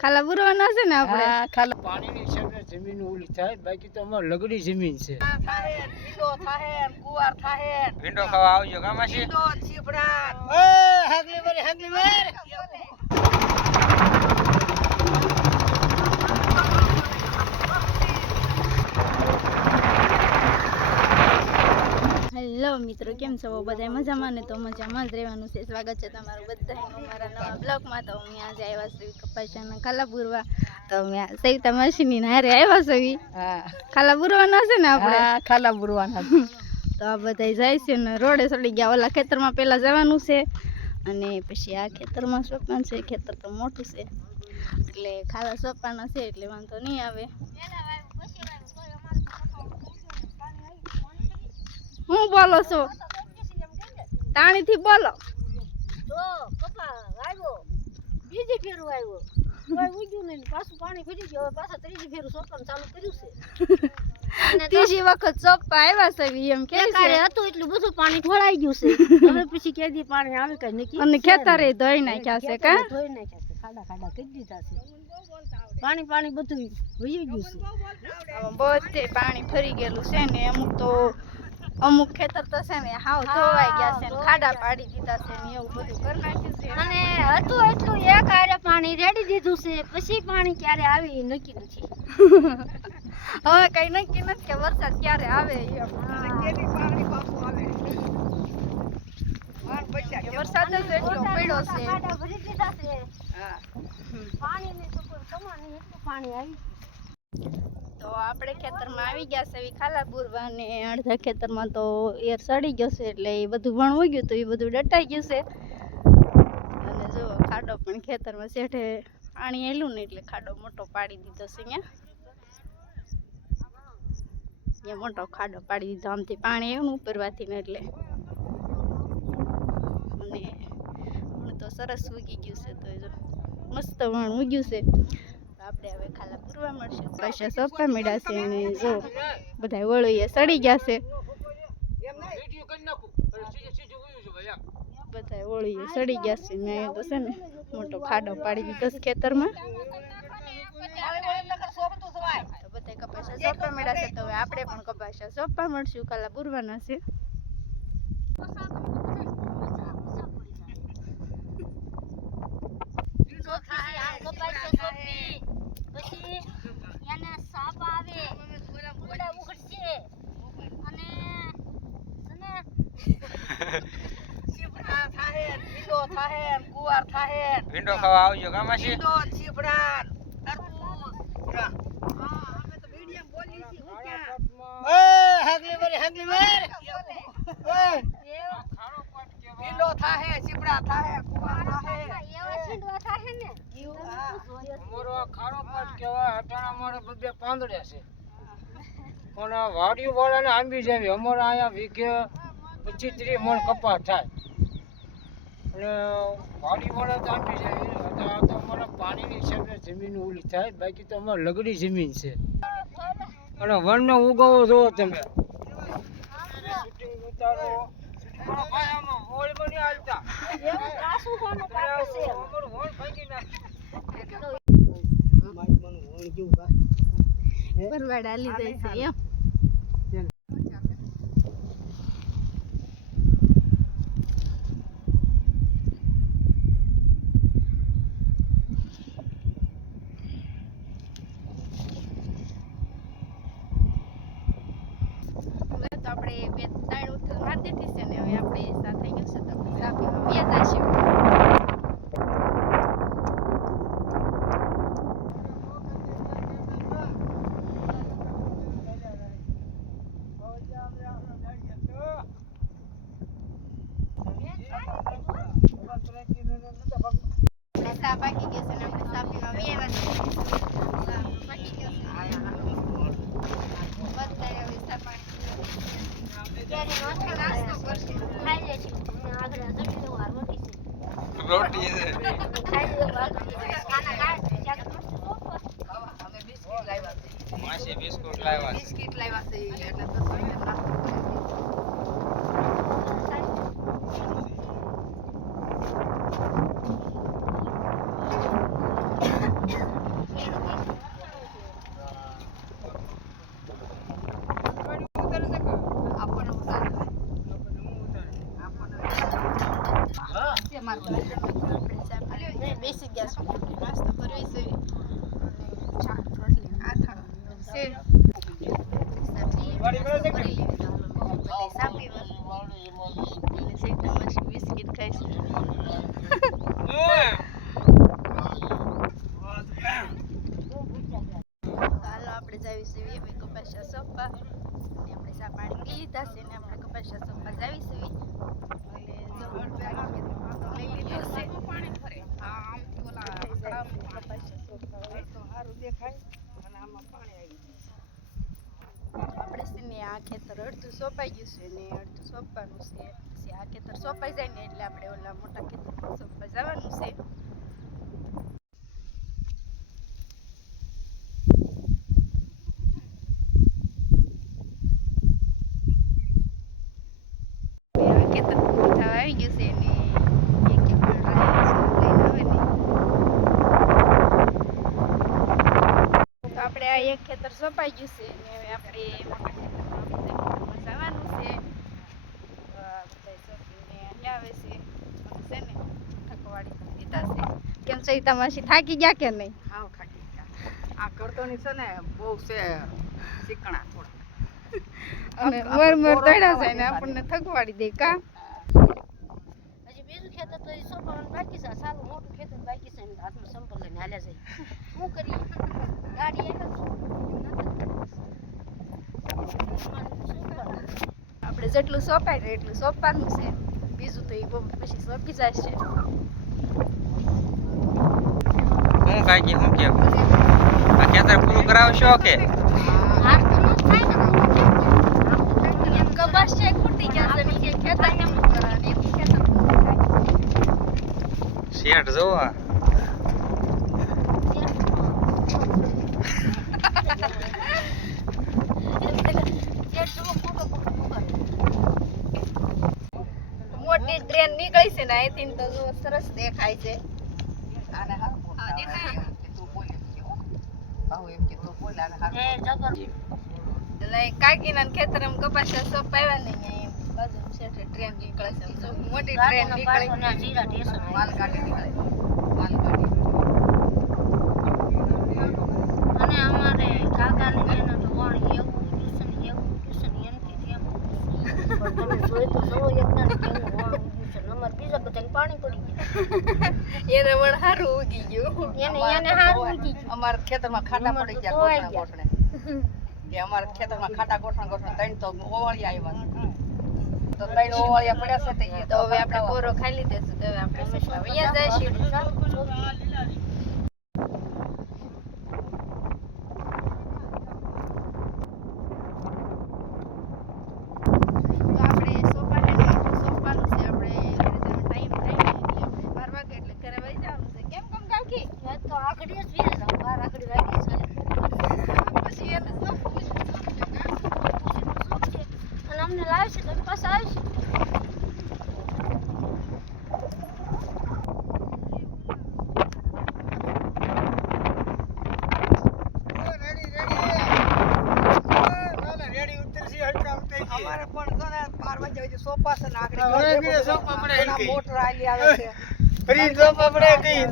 ખાલા બુરવાના છે ને આપણે. હા ખાલા પાણીની હિસાબે જમીન ઓલી થાય, બાકી તો અમારે લગડી જમીન છે. થાહે ભીંડો થાહે કુવાર થાહે ભીંડો ખાવા આવજો ગામમાં છે. ભીંડો ચીપડા એ હાગલી માર હેલો મિત્રો, કેમ છો બધા? મજામાં ને? તો મજામાં જ રહેવાનું છે. સ્વાગત છે તમારું બધાનું મારા નવા બ્લોગમાં. તો અમે આજે આવ્યા છીએ કપાસિયાના ખાલા બુરવા. તો અમે સવિતા માસીની હારે આવ્યા છીએ. હા ખાલા બુરવાના છે ને આપણે. હા ખાલા બુરવાના તો આ બધા જાય છે ને રોડે ચડી ગયા. ઓલા ખેતરમાં પહેલા જવાનું છે અને પછી આ ખેતરમાં સોંપવાનું છે. ખેતર તો મોટું છે એટલે ખાલા સોંપવાના છે એટલે વાંધો નહીં આવે. હું બોલો છો? તાણીથી બોલો. જો કપા આવ્યો બીજી ફેરું આવ્યો કોઈ ઉગ્યું નહીં, પાછું પાણી ફરી ગયું. હવે પાછા ત્રીજી ફેરું સોપવાનું ચાલુ કર્યું છે. ત્રીજી વખત સોંપવા આવ્યા છે એમ કે હતું એટલું બધું પાણી ખોળાઈ ગયું છે. હવે પછી કેદી પાણી આવે કઈ નક્કી. અને ખેતરે ધોઈ નાખ્યા છે કા? ધોઈ નાખ્યા છે, ખાડા ખાડા કરી દીધા છે. પાણી બધું વહી ગયું છે. બધે પાણી ફરી ગયેલું છે ને. અમુક ખેતર તો છે ને હાવ ધોવાઈ ગયા છે ને ખાડા પાડી દીધા છે ને એવું બધું કરી નાખ્યું છે. અને હતું એટલું એક આરે પાણી રેડી દીધું છે, પછી પાણી ક્યારે આવે એ નક્કી નથી. હવે કઈ નક્કી નથી કે વરસાદ ક્યારે આવે એમ. વરસાદ જ એટલો પડ્યો છે. ખાડા ભરી દીધા છે. પાણી ની તો કોઈ કમાણી એટલું પાણી આવી. તો આપણે ખેતરમાં આવી ગયા છે ખાલા બુરવા ને અડધા ખેતરમાં તો એર સડી ગયો છે એટલે એ બધું વણ ઉગ્યું તો એ બધું ડટાઈ ગયું છે. અને જો ખાડો પણ ખેતરમાં શેઠે પાણી એલું ને એટલે ખાડો મોટો પાડી દીધો છે. અહીંયા મોટો ખાડો પાડી દીધો આમથી પાણી એવું ઉપરવાથી ને એટલે. અને વણ તો સરસ ઉગી ગયું છે. તો જો મસ્ત વણ ઉગ્યું છે. આપણે હવે ખાલા પૂરવા મળશે. પાછા સોંપવા મળ્યા છે અને જો બધા વળોએ સડી ગયા છે. બધા વળોએ સડી ગયા છે ને તો છે ને મોટો ખાડો પાડી દીધો છે ખેતરમાં. તો બધા કપાસા સોંપવા મળ્યા છે. તો હવે આપણે પણ કપાસા સોંપવા મળશું. ખાલા પૂરવાના છે. પછી એને સાપ આવે, ગોડા ઉખડશે અને ચીપડા થાહે, ભીંડો થાહે, કુવાર થાહે. ભીંડો ખાવા આવજો ગામમાં છે. ભીંડો, ચીપડા, તરબૂચ. હા અમે તો મીડિયમ બોલી છીએ. હું ક્યાં? એ હાગલી માર ભીંડો થાહે, ચીપડા થાહે, કુવાર થાહે. એવા છીંડવા થાહે ને. અમારો આ ખારો પાટ કહેવાય. અટાણા અમારે બે પાંદડ્યા છે પણ આ વાડીઓ વાળાને આંબી જાય. અમારે અહીંયા વીઘે 25-30 મણ કપાસ થાય અને વાડી વાળા તો આંબી જાય. આ તો અમારા પાણીની હિસાબે જમીન ઓલી થાય, બાકી તો અમારે લગડી જમીન છે. અને વનનો ઉગાવો જોવો તમે. શૂટિંગ ઉતારો ભાઈ આમાં મોળમાં નહીં હાલતા. એવું કાસું હોનું કાપે છે. અમારું હોળ ભાંગી નાખે. પરવાડ હાલી જાય છે એમ. તો આપણે 2-3 ઉથલ મારી દીધી છે ને હવે આપણે સા થઈ ગયું છે તો આપણે સા પીવા વ્યા જઈશું. સા પાકી ગયો છે ને આપણે સા પીવા વ્યા જઈશું. સા પાકી ગયો છે. બધા હવે સા પાણી નાસ્તો કરશે. ખાઈ લેશું. આગળ જમી લેવું. આ રોટી છે. રોટી છે. ખાઈ લેવું. ખાના ખાય ક્યાંક મસ્ત માસી બિસ્કુટ લાવ્યા છે. બિસ્કિટ લાવ્યા છે એટલે તો નાસ્તો કરી નાસ્તો કરવી છે અને શાક રોટલી આથાણું છે નાસ્તો કરી લેવી તો હાલો બધા ચા પીવા અને સીતા માસી બિસ્કિટ ખાઈશ હાલો આપણે જાવી છીએ અમે કપાસિયા સોપા અને આપણે ચા પાણી પી લીધા છે ને આપણે કપાસિયા સોપા જાવી છીએ લઈ લીધો છે પાણી ભરે આમથી ઓલા કપાસિયા સોપા હોય તો સારું દેખાય અને આમાં પાણી આવી આપણે છે ને આ ખેતર અડધું સોંપાઈ ગયું છે ને અડધું સોંપવાનું છે પછી આ ખેતર સોંપાઈ જાય ને એટલે આપણે ઓલા મોટા ખેતરમાં સોંપવા જવાનું છે આ ખેતર પૂરું થવા આવી ગયું છે ને એક એક લઈને આવે ને તો આપણે આ એક ખેતર સોંપાઈ ગયું છે ને હવે આપણે મોટા ખેતરમાં જવાનું છે બધા સોંપીને અહીંયા આવે છે અને છે ને ઠકવાડી કરી દીધા છે કેમ છે તમાસી થાકી ગયા કે નહીં હાવ ખાટી આ કરતોની છે ને બહુ છે શીકણા થોડા અને મર દોડ્યા છે ને આપણને થકવાડી દે કા હજી બીજું ખેતર તો ઈ સોંપવાનું બાકી છે સારું મોટું ખેતર બાકી છે ને હાથમાં સંપલ લઈને હાલ્યા છે શું કરીએ ગાડી એક આપણે જેટલું સોંપાય ને એટલું સોંપવાનું છે બીજું તો એ પછી સોંપી જાય છે હું કાકી હું કેવું આ ખેતર પૂરું કરાવશો કે કપાસ છે ખૂટી ગયા છે ને કે ખેતર કેમ કરવાની એક ખેતર શેઠ જોવા મોટી ટ્રેન નીકળી છે ને અહીંથી તો જો સરસ દેખાય છે આને હા દેખાય તું બોલે બાહુ એમ કે તું બોલે આને હા એટલે કાકીના ખેતરમાં કપાસિયા સોંપાવ્યા ને અહીંયા બાજુ શેઠે ટ્રેન નીકળે છે જો મોટી ટ્રેન નીકળે જીરા સ્ટેશન માલગાડી નીકળે માલગાડી અને અમારે કાકાને એનો તો વણ એવું ટ્યુશન એનથી એમ પણ તમે જોઈ તો જો એકદમ કેવું વણ ટ્યુશન અમાર બીજા બધાને પાણી પડી ગયું એને વણ હારું ઉગી ગયું એને હારું ઉગી ગયું અમારા ખેતરમાં ખાટા પડી ગયા ધોવાઈ ગોઠણે કે અમારા ખેતરમાં ખાટા ગોઠણ ત્રણ તો ઓવળિયા આવ્યા તો ત્રણ ઓવળિયા પડ્યા છે તે તો હવે આપણે કોરો ખાઈ લીધે છે તો હવે આપણે સસલા વૈયા જઈશું તો આપણે સોફા છે ને સોફાનું છે આપણે ટાઈમ થાય ને એટલે આપણે 12 વાગે એટલે ઘરે વઈ જવાનું છે કેમ કેમ કાકી તો આખડી જ વીર જાવ બાર આખડી વાગી ચાલે પછી એને સોફું અને અમને લાવશે તો પાસે આવશે અમારે પણ છે ને 12 વાગ્યા સુધી સોપા છે ને હવે આગળ સોપા પડે મોટર આલી આવે છે ફરી સોપા પડે કઈ